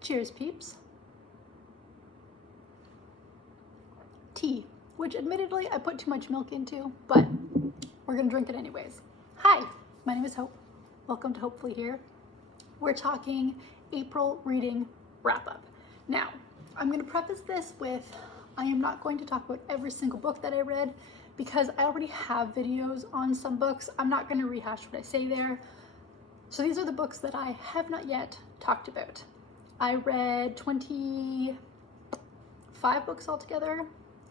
Cheers, peeps. Tea, which admittedly I put too much milk into, but we're gonna drink it anyways. Hi, my name is Hope. Welcome to Hopefully Here. We're talking April reading wrap up. Now, I'm gonna preface this with I am not going to talk about every single book that I read because I already have videos on some books. I'm not gonna rehash what I say there. So these are the books that I have not yet talked about. I read 25 books altogether.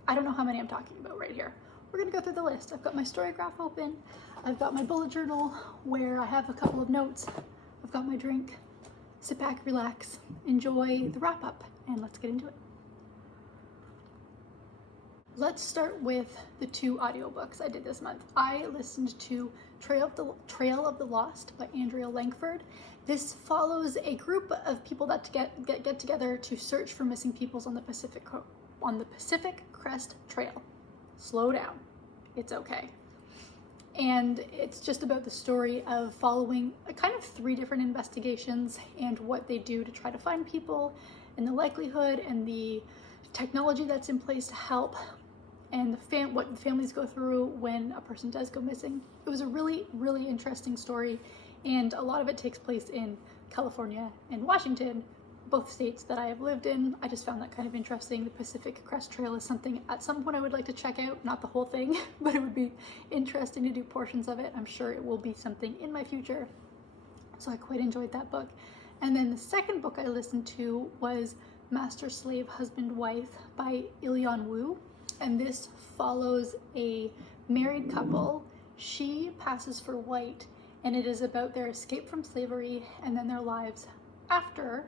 I don't know how many I'm talking about right here. We're gonna go through the list. I've got my story graph open. I've got my bullet journal where I have a couple of notes. I've got my drink. Sit back, relax, enjoy the wrap up, and let's get into it. Let's start with the two audiobooks I did this month. I listened to Trail of the Lost by Andrea Langford. This follows a group of people that get together to search for missing peoples on the Pacific Crest Trail. Slow down, it's okay. And it's just about the story of following kind of three different investigations and what they do to try to find people and the likelihood and the technology that's in place to help and what the families go through when a person does go missing. It was a really, really interesting story, and a lot of it takes place in California and Washington, both states that I have lived in. I just found that kind of interesting. The Pacific Crest Trail is something at some point I would like to check out, not the whole thing, but it would be interesting to do portions of it. I'm sure it will be something in my future. So I quite enjoyed that book. And then the second book I listened to was Master, Slave, Husband, Wife by Ilian Wu. And this follows a married couple. She passes for white, and it is about their escape from slavery and then their lives after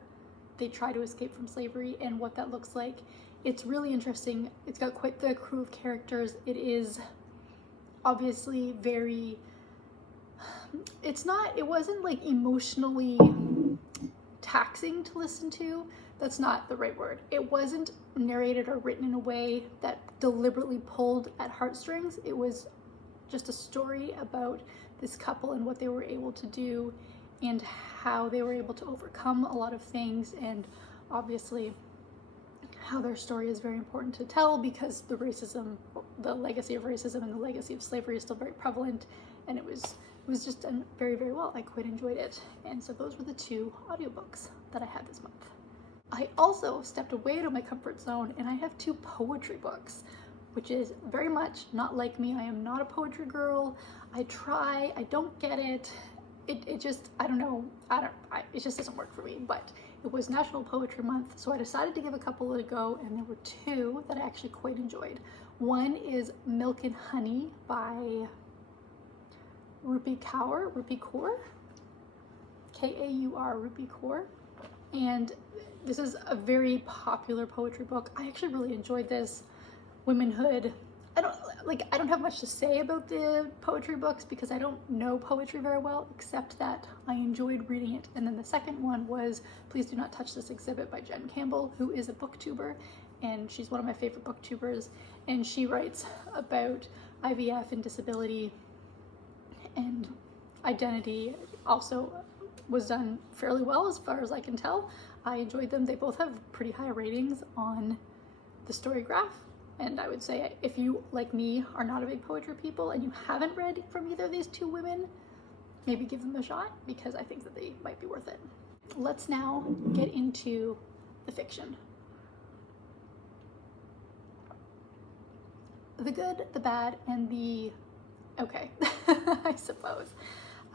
they try to escape from slavery and what that looks like. It's really interesting. It's got quite the crew of characters. It is obviously very, it wasn't like emotionally taxing to listen to. That's not the right word. It wasn't narrated or written in a way that deliberately pulled at heartstrings. It was just a story about this couple and what they were able to do and how they were able to overcome a lot of things, and obviously how their story is very important to tell because the legacy of racism and the legacy of slavery is still very prevalent, and it was just done very, very well. I quite enjoyed it. And so those were the two audiobooks that I had this month. I also stepped away to my comfort zone and I have two poetry books, which is very much not like me. I am not a poetry girl. I try, I don't get it. It just, I don't know, it just doesn't work for me. But it was National Poetry Month, so I decided to give a couple a go, and there were two that I actually quite enjoyed. One is Milk and Honey by Rupi Kaur, K-A-U-R, Rupi Kaur. And this is a very popular poetry book. I actually really enjoyed this. Womanhood. I don't have much to say about the poetry books because I don't know poetry very well, except that I enjoyed reading it. And then the second one was Please Do Not Touch This Exhibit by Jen Campbell, who is a booktuber, and she's one of my favorite booktubers. And she writes about IVF and disability and identity. Also was done fairly well as far as I can tell. I enjoyed them. They both have pretty high ratings on the story graph. And I would say if you, like me, are not a big poetry people and you haven't read from either of these two women, maybe give them a shot because I think that they might be worth it. Let's now get into the fiction. The good, the bad, and the okay, I suppose.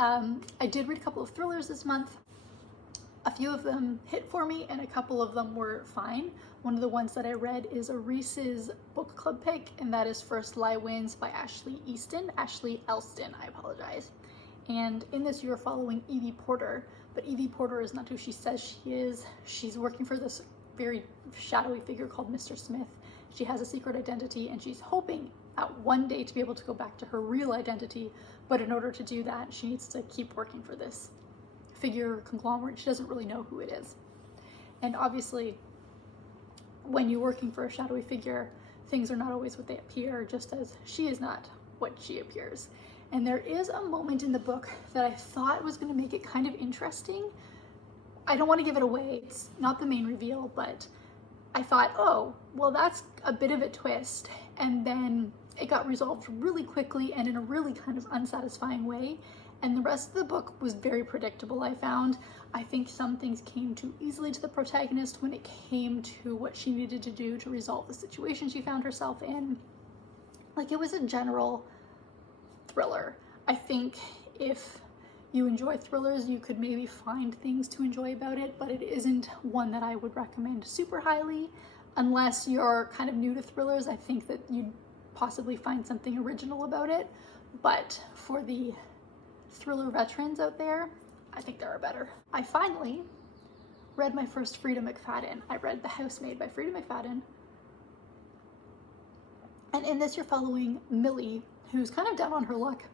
I did read a couple of thrillers this month. A few of them hit for me and a couple of them were fine. One of the ones that I read is a Reese's book club pick, and that is First Lie Wins by Ashley Elston, I apologize. And in this you are following Evie Porter, but Evie Porter is not who she says she is. She's working for this very shadowy figure called Mr. Smith. She has a secret identity and she's hoping at one day to be able to go back to her real identity, but in order to do that she needs to keep working for this figure conglomerate. She doesn't really know who it is. And obviously when you're working for a shadowy figure, things are not always what they appear, just as she is not what she appears. And there is a moment in the book that I thought was going to make it kind of interesting, I don't want to give it away. It's not the main reveal, but I thought, oh, well, that's a bit of a twist. And then it got resolved really quickly and in a really kind of unsatisfying way. And the rest of the book was very predictable, I found. I think some things came too easily to the protagonist when it came to what she needed to do to resolve the situation she found herself in. Like, it was a general thriller. I think if you enjoy thrillers, you could maybe find things to enjoy about it, but it isn't one that I would recommend super highly. Unless you're kind of new to thrillers, I think that you'd possibly find something original about it. But for the thriller veterans out there, I think there are better. I finally read my first Frida McFadden. I read The House Made by Frida McFadden. And in this, you're following Millie, who's kind of down on her luck,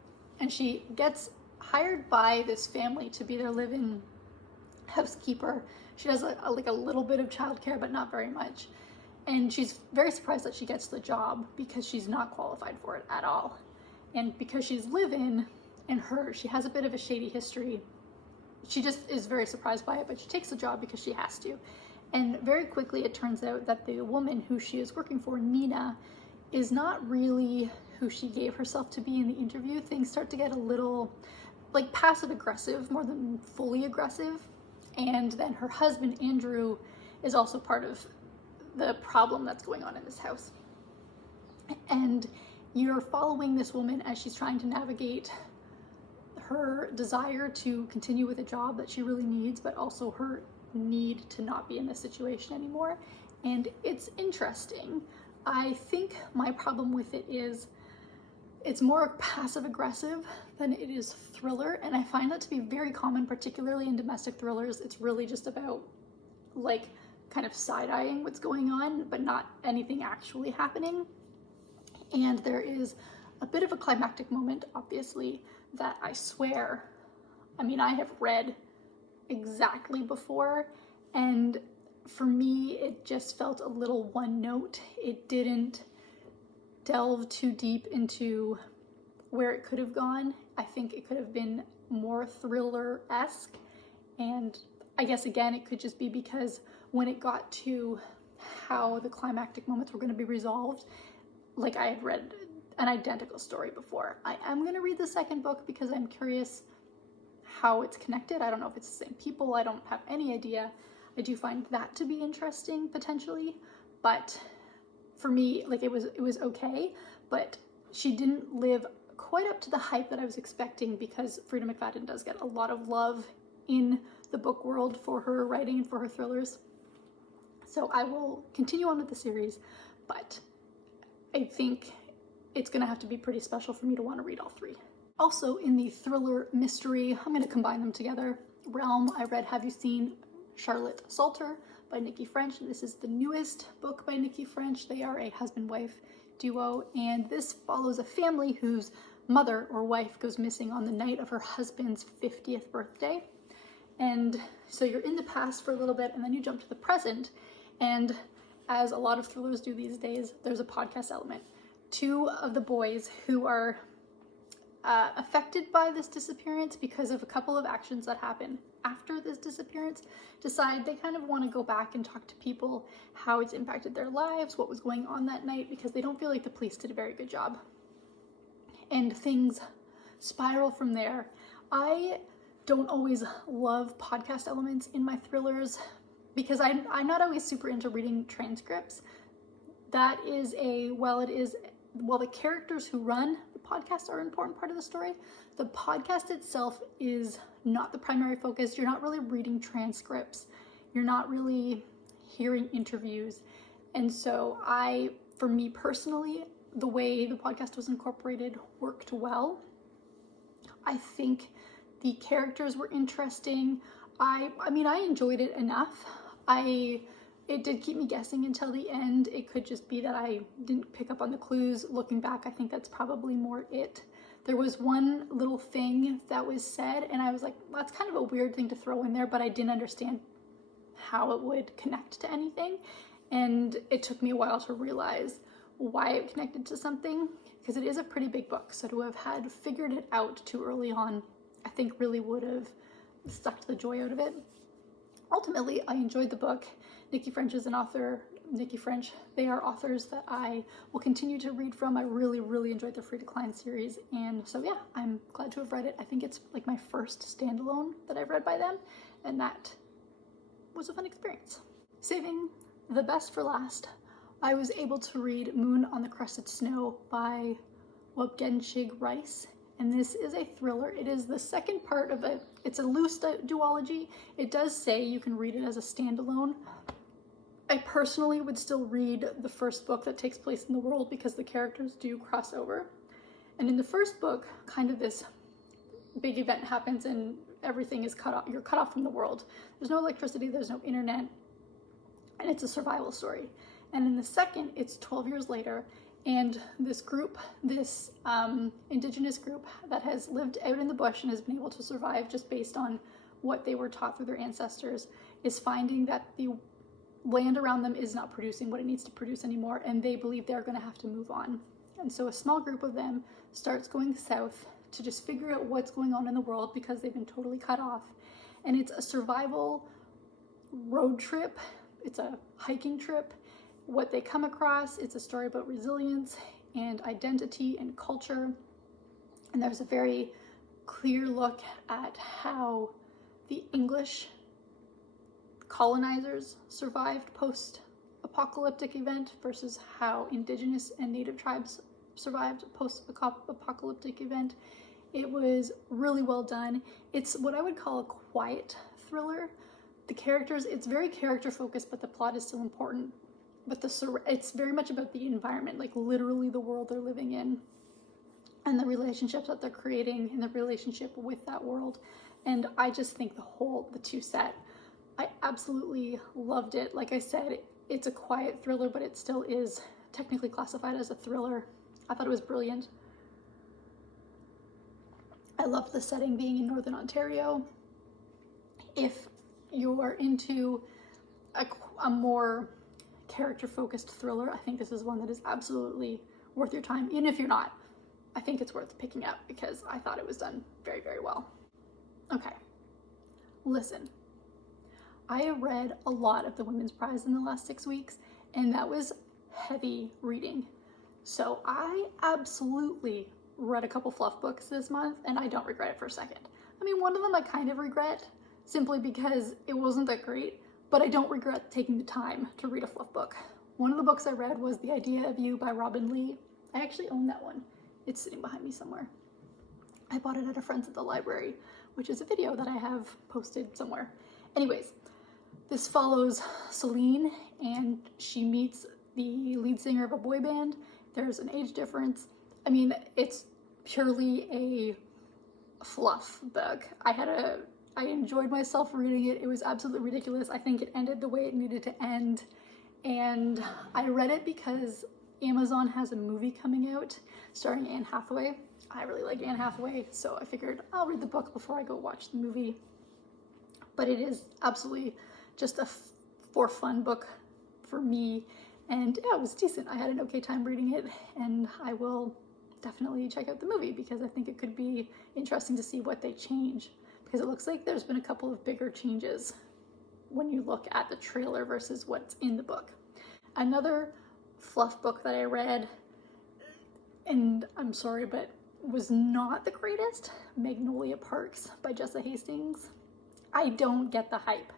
and she gets hired by this family to be their live-in housekeeper. She does like a little bit of childcare, but not very much. And she's very surprised that she gets the job because she's not qualified for it at all. And because she's live-in and she has a bit of a shady history, she just is very surprised by it, but she takes the job because she has to. And very quickly it turns out that the woman who she is working for, Nina, is not really who she gave herself to be in the interview. Things start to get a little like passive aggressive more than fully aggressive. And then her husband, Andrew, is also part of the problem that's going on in this house. And you're following this woman as she's trying to navigate her desire to continue with a job that she really needs, but also her need to not be in this situation anymore. And it's interesting. I think my problem with it is it's more passive aggressive than it is thriller, and I find that to be very common, particularly in domestic thrillers. It's really just about like kind of side-eyeing what's going on, but not anything actually happening. And there is a bit of a climactic moment, obviously, that I swear, I mean, I have read exactly before, and for me, it just felt a little one note. It didn't delve too deep into where it could have gone. I think it could have been more thriller-esque, and I guess again it could just be because when it got to how the climactic moments were going to be resolved, like I had read an identical story before. I am going to read the second book because I'm curious how it's connected. I don't know if it's the same people. I don't have any idea. I do find that to be interesting potentially, but for me, like it was okay, but she didn't live quite up to the hype that I was expecting, because Frida McFadden does get a lot of love in the book world for her writing and for her thrillers. So I will continue on with the series, but I think it's gonna have to be pretty special for me to want to read all three. Also in the thriller mystery, I'm gonna combine them together, realm, I read Have You Seen Charlotte Salter by Nikki French. This is the newest book by Nikki French. They are a husband-wife duo, and this follows a family whose mother or wife goes missing on the night of her husband's 50th birthday. And so you're in the past for a little bit, and then you jump to the present, and as a lot of thrillers do these days, there's a podcast element. Two of the boys who are affected by this disappearance because of a couple of actions that happen after this disappearance decide they kind of want to go back and talk to people how it's impacted their lives, what was going on that night, because they don't feel like the police did a very good job. And things spiral from there. I don't always love podcast elements in my thrillers because I'm not always super into reading transcripts. That is while the characters who run the podcast are an important part of the story, the podcast itself is not the primary focus. You're not really reading transcripts. You're not really hearing interviews. And so for me personally, the way the podcast was incorporated worked well. I think the characters were interesting. I mean, I enjoyed it enough. It did keep me guessing until the end. It could just be that I didn't pick up on the clues. Looking back, I think that's probably more it. There was one little thing that was said, and I was like, well, that's kind of a weird thing to throw in there, but I didn't understand how it would connect to anything. And it took me a while to realize why it connected to something, because it is a pretty big book. So to have had figured it out too early on, I think really would have sucked the joy out of it. ultimately, I enjoyed the book. Nikki French is an author. Nikki French, they are authors that I will continue to read from. I really, really enjoyed the Free Decline series. And so yeah, I'm glad to have read it. I think it's like my first standalone that I've read by them. And that was a fun experience. Saving the best for last, I was able to read Moon on the Crusted Snow by Webgenshig Rice. And this is a thriller. It is the second part of it's a loose duology. It does say you can read it as a standalone. I personally would still read the first book that takes place in the world because the characters do cross over. And in the first book, kind of this big event happens and everything is cut off. You're cut off from the world. There's no electricity, there's no internet, and it's a survival story. And in the second, it's 12 years later, and this group, this indigenous group that has lived out in the bush and has been able to survive just based on what they were taught through their ancestors, is finding that the land around them is not producing what it needs to produce anymore, and they believe they're going to have to move on. And so a small group of them starts going south to just figure out what's going on in the world because they've been totally cut off. And it's a survival road trip. It's a hiking trip. What they come across, it's a story about resilience and identity and culture. And there's a very clear look at how the English colonizers survived post-apocalyptic event versus how indigenous and native tribes survived post-apocalyptic event. It was really well done. It's what I would call a quiet thriller. The characters, it's very character focused, but the plot is still important. But it's very much about the environment, like literally the world they're living in and the relationships that they're creating and the relationship with that world. And I just think the two set, I absolutely loved it. Like I said, it's a quiet thriller, but it still is technically classified as a thriller. I thought it was brilliant. I loved the setting being in Northern Ontario. If you're into a more character-focused thriller, I think this is one that is absolutely worth your time. Even if you're not, I think it's worth picking up because I thought it was done very, very well. Okay, listen. I read a lot of the Women's Prize in the last 6 weeks, and that was heavy reading. So I absolutely read a couple fluff books this month, and I don't regret it for a second. I mean, one of them I kind of regret, simply because it wasn't that great, but I don't regret taking the time to read a fluff book. One of the books I read was The Idea of You by Robin Lee. I actually own that one. It's sitting behind me somewhere. I bought it at a friend's at the library, which is a video that I have posted somewhere. Anyways, this follows Celine, and she meets the lead singer of a boy band. There's an age difference. I mean, it's purely a fluff book. I enjoyed myself reading it. It was absolutely ridiculous. I think it ended the way it needed to end. And I read it because Amazon has a movie coming out starring Anne Hathaway. I really like Anne Hathaway, so I figured I'll read the book before I go watch the movie. But it is absolutely just a for fun book for me. And yeah, it was decent. I had an okay time reading it, and I will definitely check out the movie because I think it could be interesting to see what they change. Because it looks like there's been a couple of bigger changes when you look at the trailer versus what's in the book. Another fluff book that I read, and I'm sorry, but was not the greatest, Magnolia Parks by Jessa Hastings. I don't get the hype.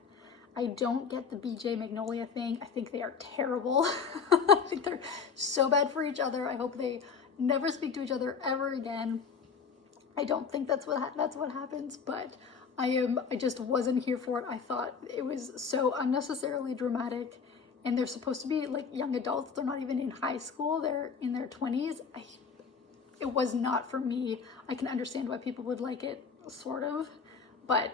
I don't get the BJ Magnolia thing. I think they are terrible. I think they're so bad for each other. I hope they never speak to each other ever again. I don't think that's what happens, but I just wasn't here for it. I thought it was so unnecessarily dramatic, and they're supposed to be like young adults. They're not even in high school. They're in their 20s. It was not for me. I can understand why people would like it, sort of, but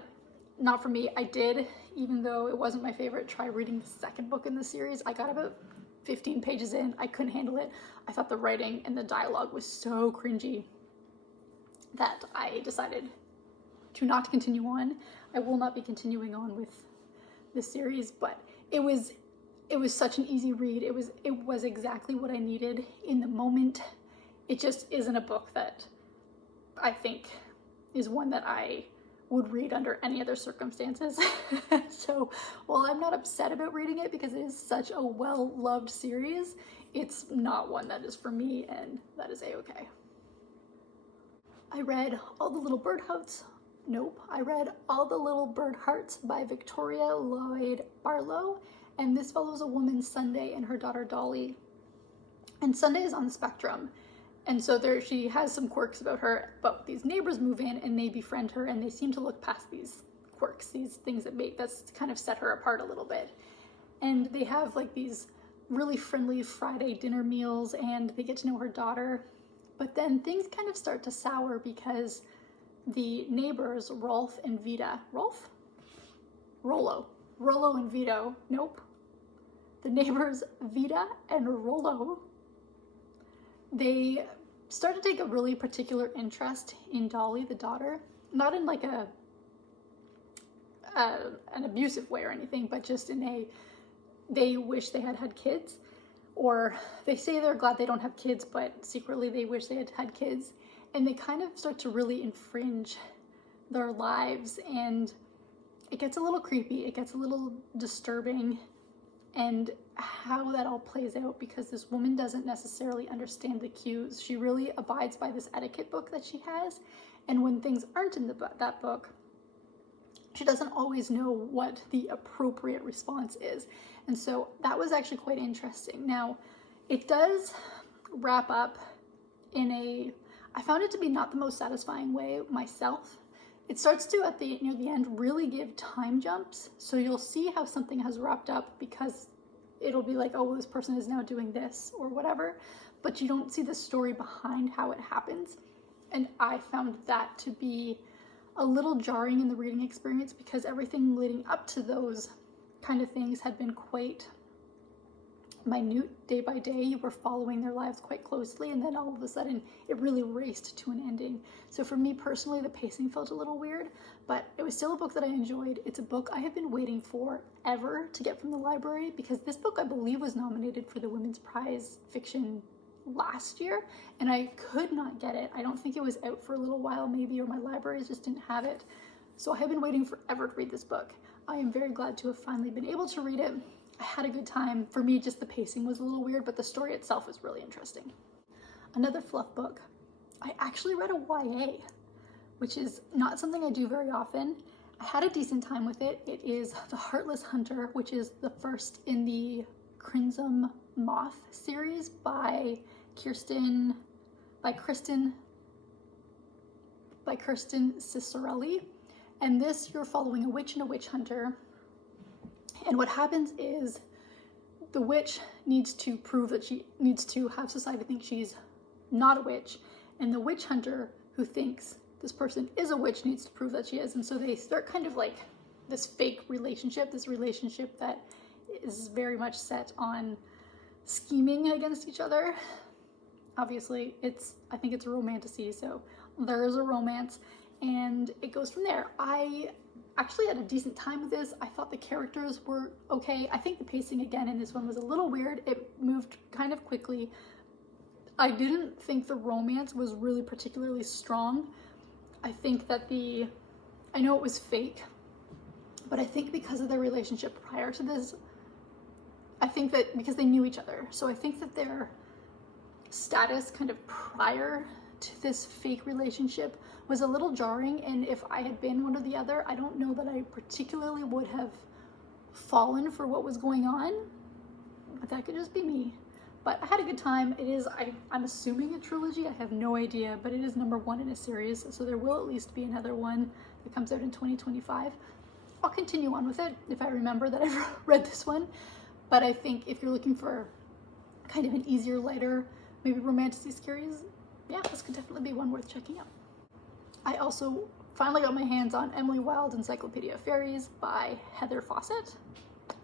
not for me. I did, even though it wasn't my favorite, try reading the second book in the series. I got about 15 pages in. I couldn't handle it. I thought the writing and the dialogue was so cringy that I decided to not continue on. I will not be continuing on with this series, but it was such an easy read. It was exactly what I needed in the moment. It just isn't a book that I think is one that I would read under any other circumstances. So while I'm not upset about reading it because it is such a well-loved series, it's not one that is for me, and that is a-okay. I read All the Little Bird Hearts. Nope. I read All the Little Bird Hearts by Victoria Lloyd Barlow, and this follows a woman, Sunday, and her daughter, Dolly. And Sunday is on the spectrum, and so she has some quirks about her, but these neighbors move in and they befriend her, and they seem to look past these quirks, these things that's kind of set her apart a little bit. And they have like these really friendly Friday dinner meals, and they get to know her daughter. But then things kind of start to sour because the neighbors, Rollo and Vito, nope. The neighbors, Vita and Rollo, they start to take a really particular interest in Dolly, the daughter. Not in like an abusive way or anything, but just in they wish they had kids. Or they say they're glad they don't have kids, but secretly they wish they had kids. And they kind of start to really infringe their lives, and it gets a little creepy, it gets a little disturbing, and how that all plays out, because this woman doesn't necessarily understand the cues. She really abides by this etiquette book that she has, and when things aren't in that book, she doesn't always know what the appropriate response is. And so that was actually quite interesting. Now, it does wrap up in I found it to be not the most satisfying way myself. It starts to, near the end, really give time jumps. So you'll see how something has wrapped up because it'll be like, oh, well, this person is now doing this or whatever, but you don't see the story behind how it happens. And I found that to be a little jarring in the reading experience, because everything leading up to those kind of things had been quite minute, day by day. You were following their lives quite closely, and then all of a sudden it really raced to an ending. So for me personally, the pacing felt a little weird, but it was still a book that I enjoyed. It's a book I have been waiting for ever to get from the library, because this book I believe was nominated for the Women's Prize Fiction last year, and I could not get it. I don't think it was out for a little while maybe, or my libraries just didn't have it. So I have been waiting forever to read this book. I am very glad to have finally been able to read it. I had a good time. For me, just the pacing was a little weird, but the story itself was really interesting. Another fluff book. I actually read a YA, which is not something I do very often. I had a decent time with it. It is The Heartless Hunter, which is the first in the Crimson Moth series by Kirsten Cicerelli. And this, you're following a witch and a witch hunter. And what happens is the witch needs to prove that she needs to have society think she's not a witch. And the witch hunter, who thinks this person is a witch, needs to prove that she is. And so they start kind of like this fake relationship, this relationship that is very much set on scheming against each other. Obviously, I think it's a romantasy, so there is a romance, and it goes from there. I actually had a decent time with this. I thought the characters were okay. I think the pacing again in this one was a little weird. It moved kind of quickly. I didn't think the romance was really particularly strong. I think that I know it was fake, but I think because of their relationship prior to this, I think that because they knew each other, so I think that their status kind of prior to this fake relationship was a little jarring, and if I had been one or the other, I don't know that I particularly would have fallen for what was going on, but that could just be me. But I had a good time. It is, I'm assuming a trilogy, I have no idea, but it is #1 in a series, so there will at least be another one that comes out in 2025. I'll continue on with it if I remember that I've read this one, but I think if you're looking for kind of an easier, lighter, maybe romantic series, yeah, this could definitely be one worth checking out. I also finally got my hands on Emily Wilde's Encyclopedia of Fairies by Heather Fawcett.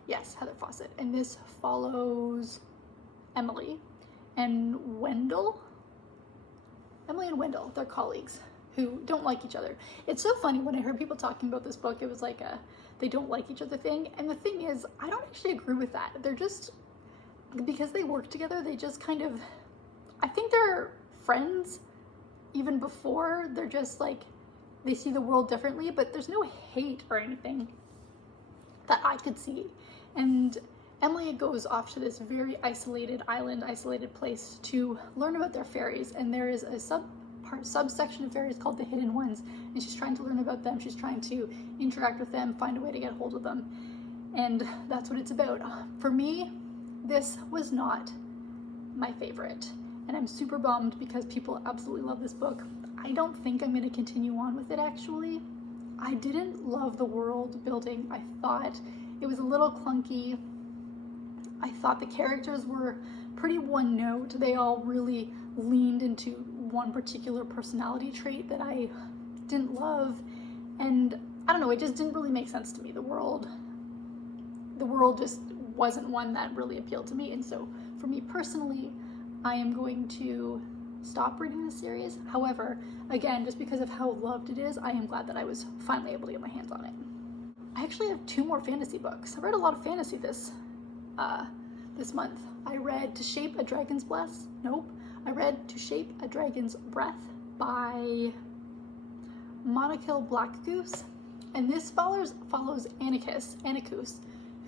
Yes, Heather Fawcett. And this follows Emily and Wendell. Emily and Wendell, they're colleagues who don't like each other. It's so funny when I heard people talking about this book, it was like they don't like each other thing. And the thing is, I don't actually agree with that. They're just, because they work together, they just kind of, I think they're friends even before. They're just like, they see the world differently, but there's no hate or anything that I could see. And Emily goes off to this very isolated island, isolated place to learn about their fairies, and there is a subsection of fairies called the Hidden Ones, and she's trying to learn about them, she's trying to interact with them, find a way to get hold of them, and that's what it's about. For me, this was not my favorite, and I'm super bummed because people absolutely love this book. I don't think I'm going to continue on with it, actually. I didn't love the world building. I thought it was a little clunky. I thought the characters were pretty one note. They all really leaned into one particular personality trait that I didn't love, and I don't know, it just didn't really make sense to me. The world just wasn't one that really appealed to me, and so for me personally, I am going to stop reading the series. However, again, just because of how loved it is, I am glad that I was finally able to get my hands on it. I actually have 2 more fantasy books. I read a lot of fantasy this month. I read To Shape a Dragon's I read To Shape a Dragon's Breath by Monokill Blackgoose, and this follows Anacus,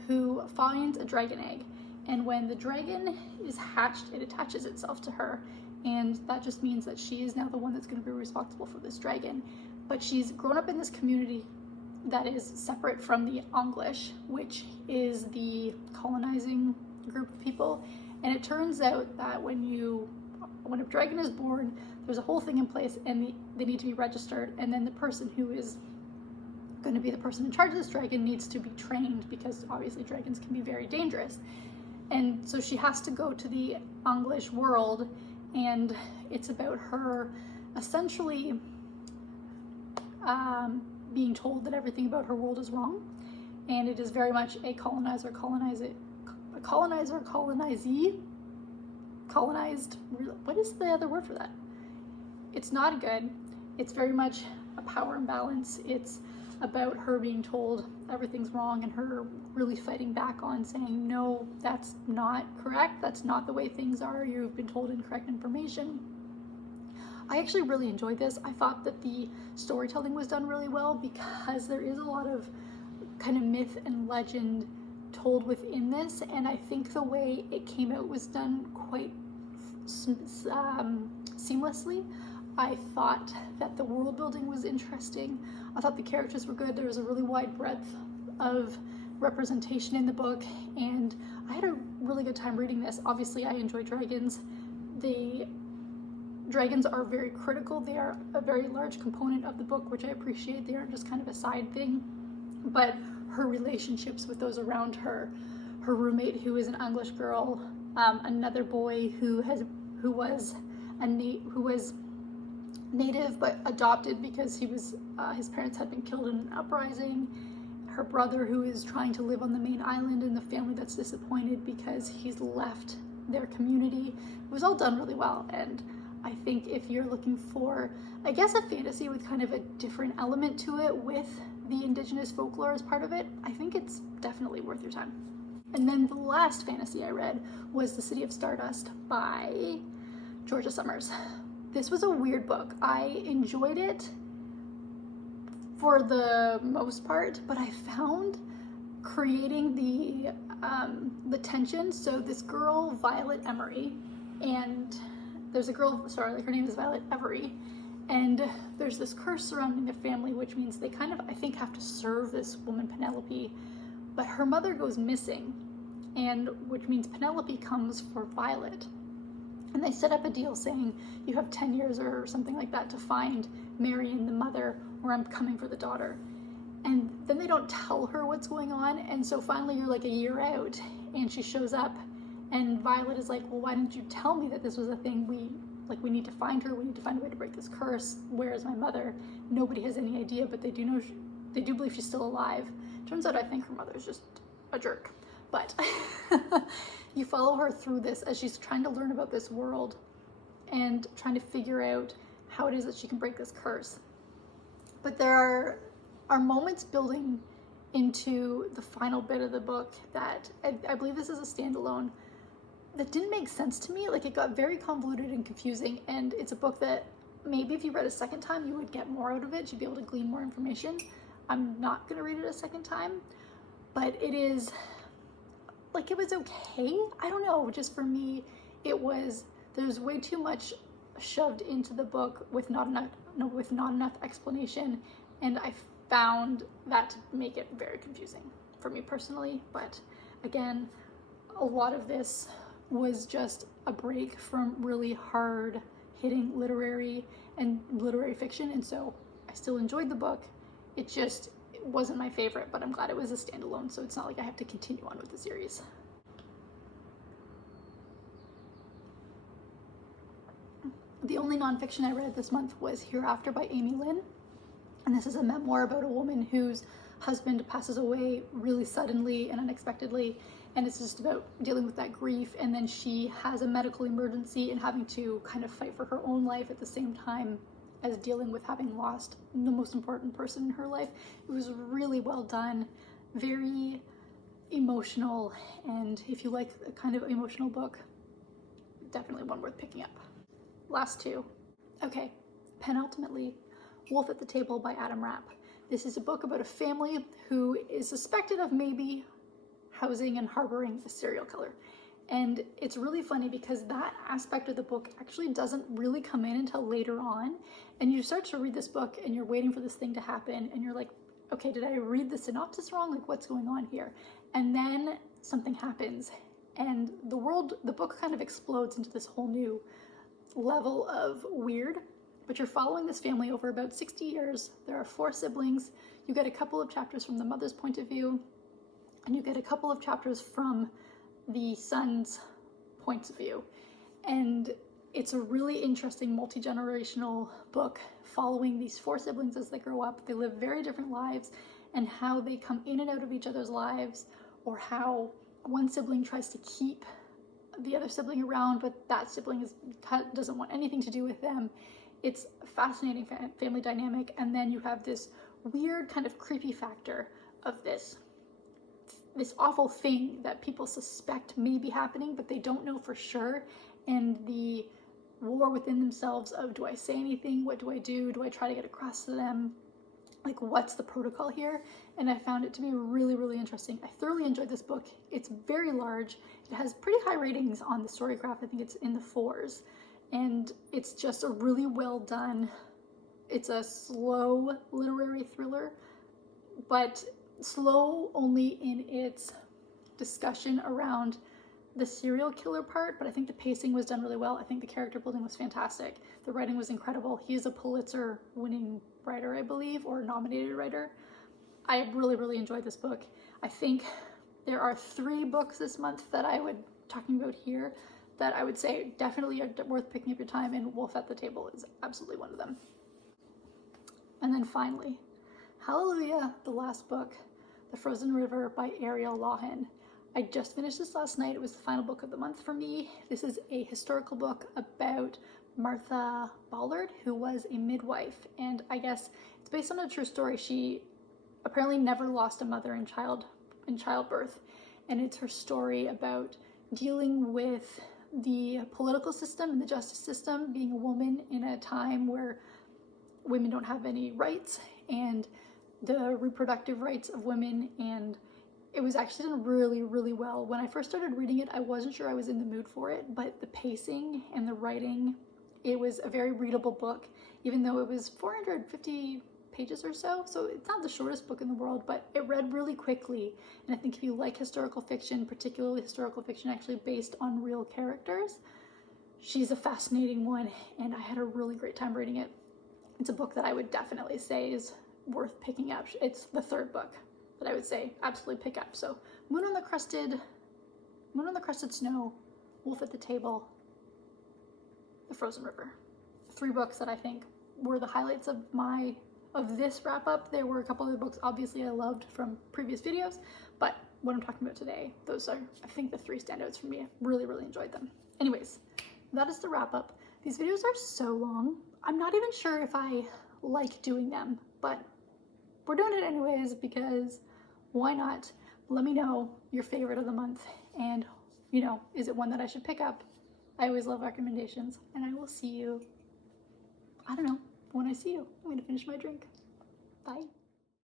who finds a dragon egg, and when the dragon is hatched, it attaches itself to her, and that just means that she is now the one that's going to be responsible for this dragon. But she's grown up in this community that is separate from the English, which is the colonizing group of people, and it turns out that when a dragon is born, there's a whole thing in place, and they need to be registered, and then the person who is going to be the person in charge of this dragon needs to be trained, because obviously dragons can be very dangerous. And so she has to go to the English world, and it's about her essentially being told that everything about her world is wrong, and it is very much a colonized, what is the other word for that? It's not good. It's very much a power imbalance. It's about her being told everything's wrong and her really fighting back on, saying, no, that's not correct. That's not the way things are. You've been told incorrect information. I actually really enjoyed this. I thought that the storytelling was done really well, because there is a lot of kind of myth and legend told within this, and I think the way it came out was done quite seamlessly. I thought that the world building was interesting. I thought the characters were good. There was a really wide breadth of representation in the book, and I had a really good time reading this. Obviously, I enjoy dragons. The dragons are very critical. They are a very large component of the book, which I appreciate. They aren't just kind of a side thing, but her relationships with those around her, her roommate who is an English girl, another boy who was native but adopted because his parents had been killed in an uprising, her brother who is trying to live on the main island, and the family that's disappointed because he's left their community. It was all done really well, and I think if you're looking for, I guess, a fantasy with kind of a different element to it with the indigenous folklore as part of it, I think it's definitely worth your time. And then the last fantasy I read was The City of Stardust by Georgia Summers. This was a weird book. I enjoyed it for the most part, but I found creating the tension. So this girl, Violet Emery, and there's a girl, her name is Violet Every, and there's this curse surrounding their family, which means they kind of, I think, have to serve this woman, Penelope, but her mother goes missing, and which means Penelope comes for Violet. And they set up a deal saying, you have 10 years or something like that to find Marion, the mother, or I'm coming for the daughter. And then they don't tell her what's going on, and so finally you're like a year out, and she shows up, and Violet is like, well, why didn't you tell me that this was a thing? We need to find her, we need to find a way to break this curse. Where is my mother? Nobody has any idea, but they do believe she's still alive. Turns out I think her mother's just a jerk. But you follow her through this as she's trying to learn about this world and trying to figure out how it is that she can break this curse. But there are moments building into the final bit of the book that I believe this is a standalone that didn't make sense to me. Like, it got very convoluted and confusing, and it's a book that maybe if you read a second time, you would get more out of it. You'd be able to glean more information. I'm not gonna read it a second time, but it is, like, it was okay. I don't know, just for me, there's way too much shoved into the book with not enough explanation, and I found that to make it very confusing for me personally. But again, a lot of this was just a break from really hard hitting literary fiction, and so I still enjoyed the book. It wasn't my favorite, but I'm glad it was a standalone, so it's not like I have to continue on with the series. The only nonfiction I read this month was Hereafter by Amy Lynn, and this is a memoir about a woman whose husband passes away really suddenly and unexpectedly, and it's just about dealing with that grief, and then she has a medical emergency and having to kind of fight for her own life at the same time as dealing with having lost the most important person in her life. It was really well done, very emotional, and if you like a kind of emotional book, definitely one worth picking up. Last two. Okay, penultimately, Wolf at the Table by Adam Rapp. This is a book about a family who is suspected of maybe housing and harboring a serial killer. And it's really funny because that aspect of the book actually doesn't really come in until later on. And you start to read this book and you're waiting for this thing to happen and you're like, okay, did I read the synopsis wrong? Like, what's going on here? And then something happens and the book kind of explodes into this whole new level of weird. But you're following this family over about 60 years. There are 4 siblings. You get a couple of chapters from the mother's point of view, and you get a couple of chapters from the son's points of view. And it's a really interesting multi-generational book following these 4 siblings as they grow up. They live very different lives, and how they come in and out of each other's lives, or how one sibling tries to keep the other sibling around, but that sibling doesn't want anything to do with them. It's a fascinating family dynamic, and then you have this weird kind of creepy factor of this awful thing that people suspect may be happening, but they don't know for sure, and the war within themselves of, do I say anything? What do I do? Do I try to get across to them? Like, what's the protocol here? And I found it to be really, really interesting. I thoroughly enjoyed this book. It's very large. It has pretty high ratings on the Storycraft. I think it's in the 4s. And it's just a really well done, it's a slow literary thriller, but slow only in its discussion around the serial killer part, but I think the pacing was done really well. I think the character building was fantastic. The writing was incredible. He is a Pulitzer winning writer, I believe, or nominated writer. I really, really enjoyed this book. I think there are 3 books this month that I would talking about here that I would say definitely are worth picking up your time, and Wolf at the Table is absolutely one of them. And then finally, Hallelujah, the last book, The Frozen River by Ariel Lawhan. I just finished this last night. It was the final book of the month for me. This is a historical book about Martha Ballard, who was a midwife, and I guess it's based on a true story. She apparently never lost a mother in childbirth, and it's her story about dealing with the political system and the justice system, being a woman in a time where women don't have any rights, and the reproductive rights of women. And it was actually done really, really well. When I first started reading it, I wasn't sure I was in the mood for it, but the pacing and the writing, it was a very readable book, even though it was 450 pages or so. So it's not the shortest book in the world, but it read really quickly. And I think if you like historical fiction, particularly historical fiction actually based on real characters, she's a fascinating one, and I had a really great time reading it. It's a book that I would definitely say is worth picking up. It's the 3rd book that I would say absolutely pick up. So Moon on the Crusted Snow, Wolf at the Table, The Frozen River. 3 books that I think were the highlights of this wrap up. There were a couple other books obviously I loved from previous videos, but what I'm talking about today, those are, I think, the 3 standouts for me. I really, really enjoyed them. Anyways, that is the wrap up. These videos are so long. I'm not even sure if I like doing them, but we're doing it anyways because why not? Let me know your favorite of the month, and is it one that I should pick up? I always love recommendations, and I will see you I don't know, when I see you. I'm gonna finish my drink. Bye.